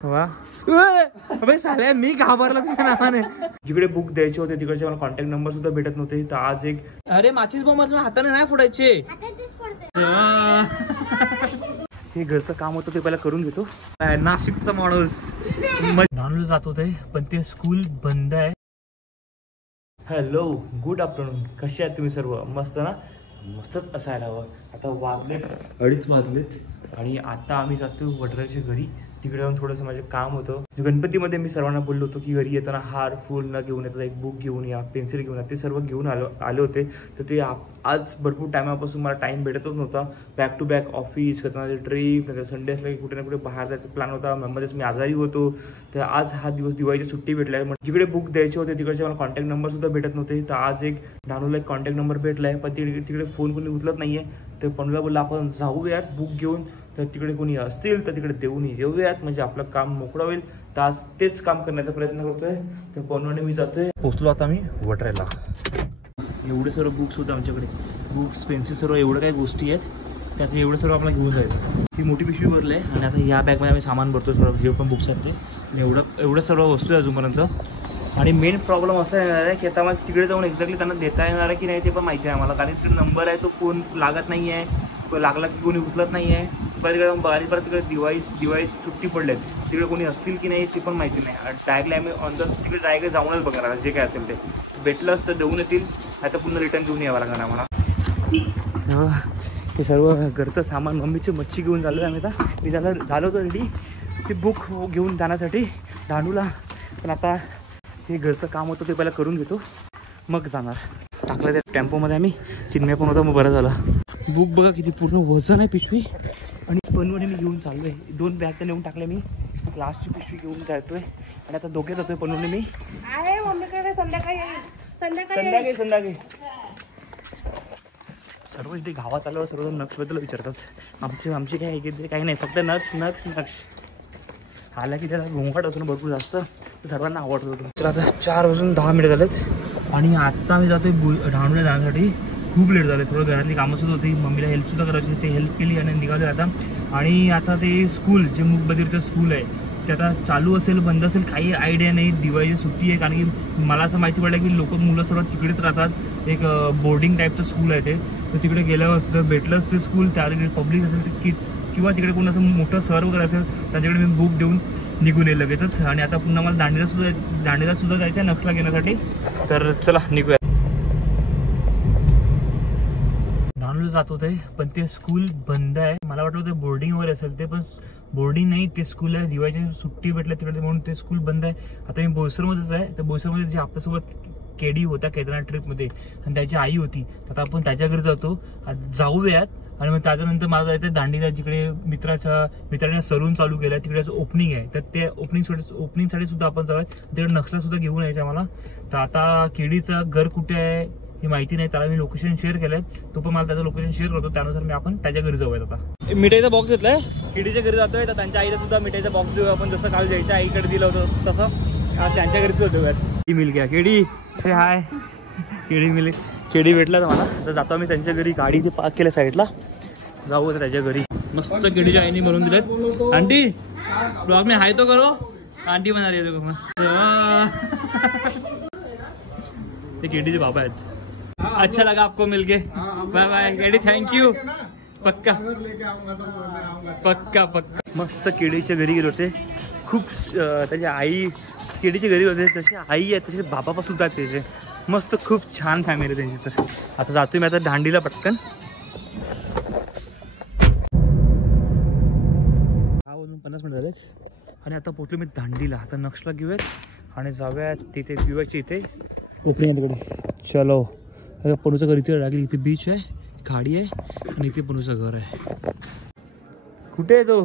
वा साल्या मी घाबरला तुझ्या नावाने. जिकडे बुक द्यायचे होते तिकडचे मला कॉन्टॅक्ट नंबर सुद्धा भेटत नव्हते. तर आज एक अरे माचीस बॉम्ब हाताने नाही फोडायचे. हे घरचं काम होतं ते पहिला करून घेतो. नाशिकचा माणूस नांदूर जात होते पण ते स्कूल बंद आहे. हॅलो गुड आफ्टरनून, कसे आहात तुम्ही सर्व? मस्त ना? मस्तच असायला हवं. आता वाजलेत 2:30 वाजलेत आणि आता आम्ही जातो वडराच्या घरी. तिकडे जाऊन थोडंसं माझे काम होतं. गणपतीमध्ये मी सर्वांना बोललो होतो की घरी येताना हार फूल न घेऊन येतात, एक बुक घेऊन या, पेन्सिल घेऊन या. ते सर्व घेऊन आले होते. तर ते आज भरपूर टायमापासून मला टाईम भेटतच नव्हता. बॅक टू बॅक ऑफिस, कधी ट्रिप, नंतर संडे असला की कुठे ना कुठे बाहेर जायचा प्लॅन होता. मध्येच मी आजारी होतो. तर आज हा दिवस दिवाळीची सुट्टी भेटला आहे. जिकडे बुक द्यायचे होते तिकडचे मला कॉन्टॅक्ट नंबर सुद्धा भेटत नव्हते. तर आज एक नानूला एक कॉन्टॅक्ट नंबर भेटला आहे. पण तिकडे फोन कोणी उचलत नाही आहे. तर पनूला बोलला आपण जाऊयात बुक घेऊन. तर तिकडे कोणी असतील तर तिकडे देऊन येऊयात, म्हणजे आपलं काम मोकळं होईल. तर आज तेच काम करण्याचा प्रयत्न करतोय. तर पनूने मी जातोय. पोचलो आता मी वडरायला. एवढे सर्व बुक्स होते आमच्याकडे, बुक्स पेन्सिल सर्व एवढं काही गोष्टी आहेत. त्यात एवढं सर्व आपल्याला घेऊन जायचं. ही मोठी पिशवी भरली आहे आणि आता या बॅगमध्ये आम्ही सामान भरतो सर्व, जे पण बुक्स आहेत ते. एवढं सर्व वस्तू आहे अजूनपर्यंत. आणि मेन प्रॉब्लेम असा येणार आहे की आता मला तिकडे जाऊन एक्झॅक्टली त्यांना देता येणार आहे की नाही ते पण माहिती आहे आम्हाला. कारण तिकडे नंबर आहे तो फोन लागत नाही आहे. लागला की कोणी उचलत नाही आहे. तिकडे जाऊन बघायला परत तिकडे दिवाळी सुट्टी पडली आहे. तिकडे कोणी असतील की नाही ते पण माहिती नाही. डायरेक्टली आम्ही ऑन द तिकडे डायरेक्ट जाऊनच बघणार जे काय असेल ते. भेटलं असतं देऊन येतील, आता पुन्हा रिटर्न घेऊन यावं लागणार आम्हाला. हे सर्व घरचं सामान, मम्मीची मच्छी घेऊन झालं आम्ही. आता मी झालं होतं रेडी ते बुक घेऊन जाण्यासाठी धानूला. पण आता हे घरचं काम होतं ते पहिला करून घेतो मग जाणार. टाकलं त्या टेम्पोमध्ये आम्ही, चिन्मय पण होता, मग बरं झालं. बुक बघा किती पूर्ण वजन आहे पिशवी. आणि पनवणे मी घेऊन चाललो आहे. 2 बॅग तर नेऊन टाकल्या मी. लास्टची पिशवी घेऊन जातोय आणि आता दोघे जातोय पनवणे मी. संध्याकाळी सर्व इथे गावात आल्यावर सर्व नक्षबद्दल विचारतात. आमचे काय काही नाही, फक्त नक्ष आला की त्याला घोंगाट असून भरपूर जास्त सर्वांना आवडतो. तर आता 4:10 झालेत आणि आत्ता आम्ही जातोय धानूला जाण्यासाठी. खूप लेट झालं, थोडं घरातली कामं सुद्धा होती, मम्मीला हेल्पसुद्धा करायची. ते हेल्प केली आणि निघालो आता. आणि आता ते स्कूल जे मूकबधीरचं स्कूल आहे ते आता चालू असेल बंद असेल काही आयडिया नाही. दिवाळीची सुट्टी आहे, कारण की मला असं माहिती पडलं की मुलं सर्व तिकडेच राहतात. एक बोर्डिंग टाईपचं स्कूल आहे ते. तर तिकडे गेल्यावर जर भेटलं असतं स्कूल त्याकडे पब्लिक असेल तर किंवा तिकडे कोण असं मोठं सर वगैरे असेल त्यांच्याकडे मी बुक देऊन निघून येईल लगेचच. आणि आता पुन्हा मला दांडीला सुद्धा जायचं आहे नक्षला घेण्यासाठी. तर चला निघूया. नांदूर जात होते पण ते स्कूल बंद आहे. मला वाटलं होतं बोर्डिंग वगैरे असेल ते, पण बोर्डिंग नाही, ते स्कूल आहे. दिवाळीची सुट्टी भेटल्या तिकडे म्हणून ते स्कूल बंद आहे. आता मी बोईसरमध्येच आहे. तर बोईसरमध्ये जे आपल्यासोबत केडी होता केदारनाथ ट्रिपमध्ये आणि त्याची आई होती. आता आपण त्याच्या घरी जाऊयात. आणि मग त्याच्यानंतर मला जायचं दांडीला, जिकडे मित्राने सलून चालू केलं तिकडे ओपनिंग आहे. तर ते ओपनिंगसाठी सुद्धा आपण जाऊयात. तिकडे नक्षला सुद्धा घेऊन यायचं आम्हाला. तर आता केडीचं घर कुठे आहे हे माहिती नाही, त्याला मी लोकेशन शेअर केलंय. तो पण मला त्याचं लोकेशन शेअर करतो, त्यानुसार आपण त्याच्या घरी जाऊयात. आता मिठाईचा बॉक्स घेतलाय, केडीच्या घरी जातोय. तर त्यांच्या आईला सुद्धा मिठाईचा बॉक्स देऊ आपण, जसं काल जायच्या आईकडे दिलं होतं तसं आज त्यांच्या घरीच देऊयात. मिल घ्या केडी, हे हाय केडी भेटला तर मला. तर जातो आम्ही त्यांच्या घरी. गाडी ते पार्क केल्या साईडला, जाऊ त्याच्या घरी. मस्त केडीच्या आईने म्हणून दिलेत. आंटी ब्लॉग में हाय तो करो, आंटी बना रही है मस्त. ते केडीचे बाबा आहेत. अच्छा लगा आपको मिलके, bye bye KD, thank you. पक्का पक्का पक्का. मस्त केडीच्या घरी गेले होते. खूप त्याची आई केडीच्या घरी होते, तशी आई आहे तसे बाबा पण सुद्धा त्याचे. मस्त खूप छान फॅमिली त्यांची. तर आता जातोय मी आता दांडीला पटकन. 50 मिनिट झालेच आणि आता पोहोचलो मी दांडीला. आता नक्षला घेऊयात आणि जाऊयात तिथे दिवाळीच्या इथे ओपनिंग आहे तिकडे. चलो पनूचं घर इथे लागली. इथे बीच आहे, गाडी आहे आणि इथे पनूचं घर आहे. कुठे आहे तो?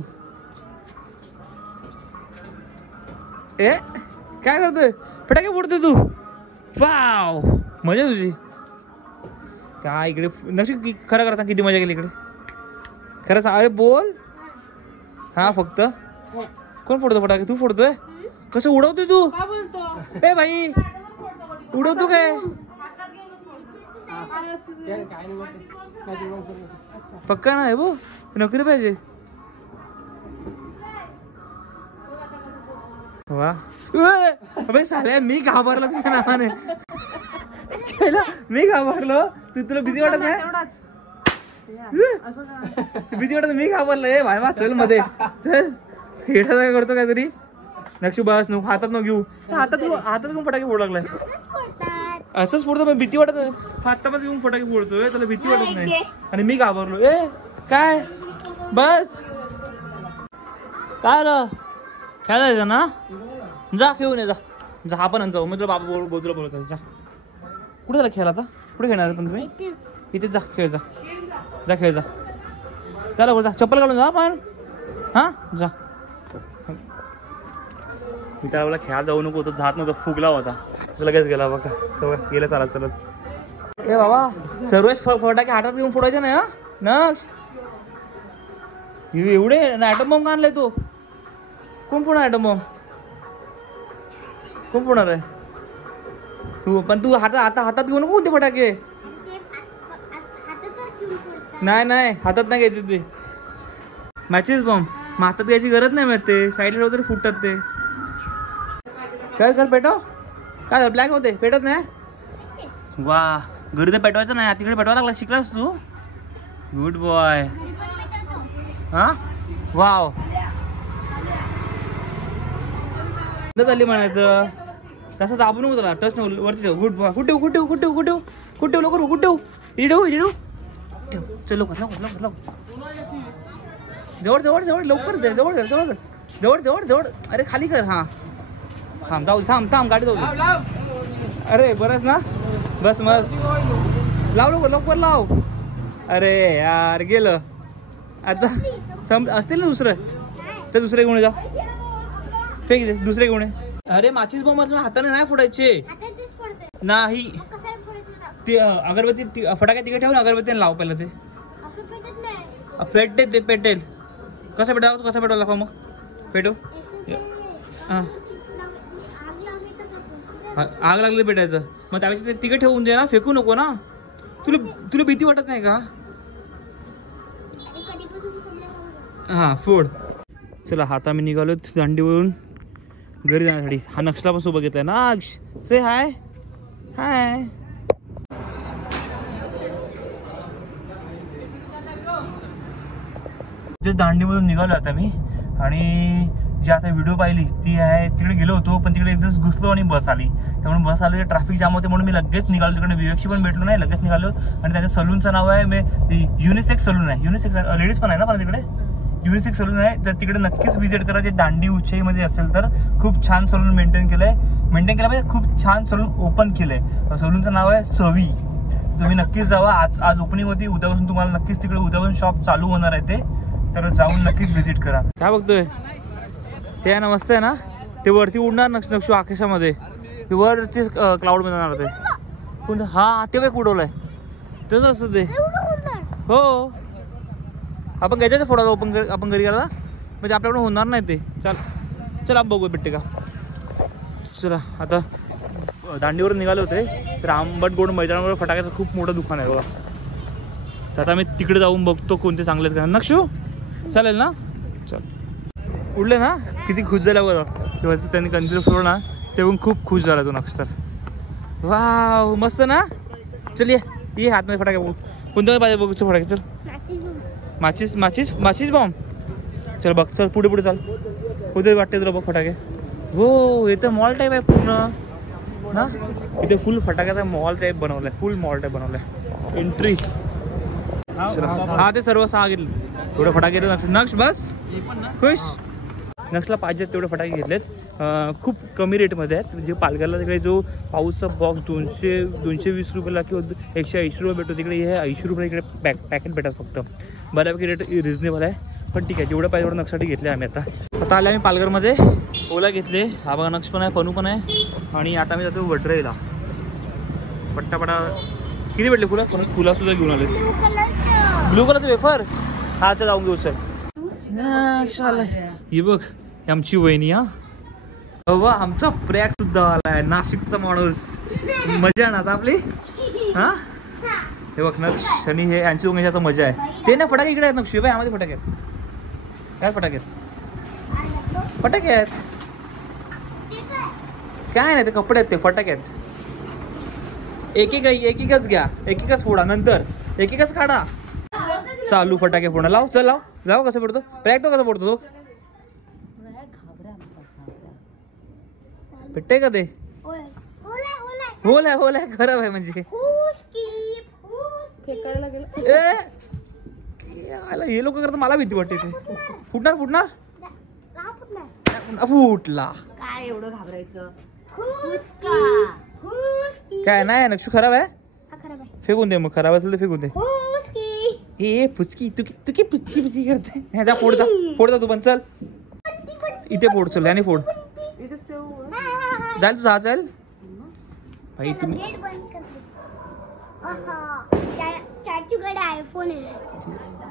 काय करतोय? फटाके फोडतोय तू? वाव मजा तुझी. काय इकडे नक्की खरं करता किती मजा केली इकडे? खरं सांग बोल. हा फक्त कोण फोडतो फटाके? तू फोडतोय? कसं उडवतोय तू? ए भाई उडवतो काय? पक्का नाही भाऊ, नोकरी पाहिजे. वा अबे साल्या मी घाबरलो तुझ्या नावाने. मी घाबरलो तुला भीती वाटत नाही. भीती वाटत मी घाबरलो. ए भाई वा चल मध्ये चल. हेटा काय करतो काहीतरी. नक्षी बस नको हातात न घेऊ. हातात घेऊन फटाके फोडू लागलाय. असंच फोडतो पण भीती वाटत. हातात घेऊन फटाके फोडतोय त्याला भीती वाटत नाही आणि मी घाबरलो. ए काय बस काय र खेळायचं ना. जा खेळून ये जा. हा पण जाऊ मग तुला बाबा बोलूला बोलत जा. कुठे झाला खेळायचा. कुठे खेळणार पण तुम्ही. इथे जा खेळ जा. जा खेळ जा. चला बोल जा चप्पल काढून जा पण. हा जा. मी त्याला खेळायला जाऊ नको. तो जात नव्हता फुगला होता लगेच गेला बघा. गेला चालत चालत. ए बाबा सर्वेश फटाके हातात घेऊन फोडायचे नाही. हा नक्ष एवढे ॲटम बॉम्ब का आणलाय तो. कोण फोडणार ॲटम बॉम्ब. कोण फोडणार आहे तू. पण तू हातात घेऊ नको ते फटाके. नाही हातात नाही घ्यायचे ते. मॅचेस बॉम्ब हातात घ्यायची गरज नाही. माहिती ते साईडला वगैरे फुटतात ते. कर पेटव. काय ब्लॅक होते पेटत नाही. वा घरी तर पेटवायचं नाही. तिकडे पेटवायला लागला. शिकलास तू. Good boy. हा वाव चालली म्हणायचं. तसं दाबू नको त्याला. टच नको वरती ठेव. Good boy. कुठे लवकर कुठे इडू ठेव. चल लवकर जवळ लवकर जवळ. अरे खाली कर. हा थांब गाडी जाऊ. अरे बरंच ना. बस लाव लवकर लाव. अरे यार गेलं आता. असतील ना दुसरं तर दुसरे घेऊन जा. फेक दे दुसरे घेऊन. अरे माचीस बॉम्ब हाताने नाही फोडायचे. नाही ते अगरबत्ती फटाके तिकडे ठेवून अगरबत्तीने लाव पहिला. ते पेटेल ते पेटेल. कसं पेटवला मग पेटव. आग लागली पेटायचं. मग त्यापेक्षा ते तिकडे ठेवून दे ना. फेकू नको ना. तुला भीती वाटत नाही का. हा फोड. चला आता मी निघालो दांडीवरून घरी जाण्यासाठी. हा नक्षला पण सोबत घेतलाय ना. से हाय दांडीमधून निघालो आता मी. आणि जी आता व्हिडिओ पाहिली ती आहे तिकडे गेलो होतो पण तिकडे एकदाच घुसलो आणि बस आली. त्यामुळे बस आली ट्रॅफिक जाम होते म्हणून मी लगेच निघालो. तिकडे विवेकशी पण भेटलो नाही. लगेच निघालो. आणि त्याच्या सलूनचं नाव आहे युनिसेक्स सलून आहे. युनिसेक्स लेडीज पण आहे ना पण तिकडे युनिसेक्स सलून आहे. तर तिकडे नक्कीच व्हिजिट करा. जे दांडी उच्चाईमध्ये असेल तर खूप छान सलून मेंटेन केलं पाहिजे. खूप छान सलून ओपन केलंय. सलूनचं नाव आहे सवी. तुम्ही नक्कीच जावा. आज ओपनिंग होती. उद्यापासून तुम्हाला नक्कीच तिकडे उद्यापासून शॉप चालू होणार आहे. ते तर जाऊन नक्कीच व्हिजिट करा. काय बघतोय ते आहे ना मस्त आहे ना. ते वरती उडणार नक्षू आकाशामध्ये. ते वरतीच क्लाउड मध्ये जाणार. ते हा ते वेग उडवलंय तसं असतं ते. हो आपण घ्यायचं फोडा आपण घरी गेला म्हणजे आपल्याकडून होणार नाही ते. चल आपण बघू भेटते का. चला आता दांडीवरून निघाले होते. तर आंबटगोड मैदानावर फटाक्याचं खूप मोठं दुकान आहे बघा. तर आता मी तिकडे जाऊन बघतो कोणते चांगले आहेत का. नक्षू चालेल ना. चल उडले ना. किती खुश झाला बघा. तेव्हा त्यांनी कंटिन्यू फोडलं ना तेव्हा खूप खुश झाला तो नक्ष. तर वाव मस्त ना. चल ये हातमध्ये फटाके बघू. कोणत्या पाहिजे बघू फटाके. चल माचीस बॉम्ब. चल बघ चल पुढे चाल. कुठे वाटते तुला बघ फटाके. हो इथं मॉल टाईप आहे पूर्ण ना. इथे फुल फटाक्याचा मॉल टाईप बनवलाय. फुल मॉल टाईप बनवलाय. एंट्री हा ते सर्व 6 घेतले. तेवढे फटाके नक्ष बस खुश. नक्षला पाहिजे तेवढे फटाके घेतलेत. खूप कमी रेटमध्ये आहेत. म्हणजे पालघरला तिकडे जो पाऊसचा बॉक्स 220 रुपयाला किंवा 180 रुपये भेटतो तिकडे हे 80 रुपये इकडे पॅकेट भेटतात फक्त. बऱ्यापैकी रेट रिजनेबल आहे. पण ठीक आहे जेवढं पाहिजे तेवढं नक्षसाठी घेतले आम्ही. आता आले आम्ही पालघरमध्ये. ओला घेतले. हा बघा नक्ष पण आहे पनू पण आहे. आणि आता मी जातो वडराईला. पट्टापटा किती भेटले फुला सुद्धा घेऊन आले. ब्लू कलरचं वेफर हा चल जाऊन घेऊ. चल ही बघ आमची वहिनी. हा आमचा प्रयाग सुद्धा आलाय. नाशिकचा माणूस. मजा ना आता आपली. हा हे बघ नक्ष आणि हे यांची दोघांची आता मजा आहे. ते ना फटाके इकडे आहेत नक्षी. बाई आम्हाला फटाके आहेत. काय फटाके आहेत. काय नाही ते कपडे आहेत, ते फटाके आहेत. एकेकच घ्या, एकेकच फोडा, नंतर एकेकच काढा. चालू फटाके फोडा. लाव, चल लाव. जाऊ कसं पडतो प्रॅक, तो कसा पडतो तो भेटते का ते? होलाय खराब आहे म्हणजे. हे लोक करता, मला भीती वाटते. ते फुटणार फुटला. काय एवढं घाबरायचं? काय नाही, नक्षू खराब आहे. फेकून दे मग, खराब असेल तर फेकून दे. ए पुचकी, तू पुचकी करते. फोडता तू पण. चल इथे फोड, चल आणि फोड. जाल तू, जा चल भाई. तुम्ही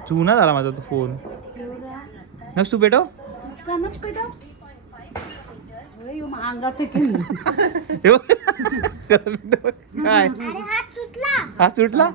जुना झाला माझा तो फोन. नक्स तू पेटव. काय हात सुटला.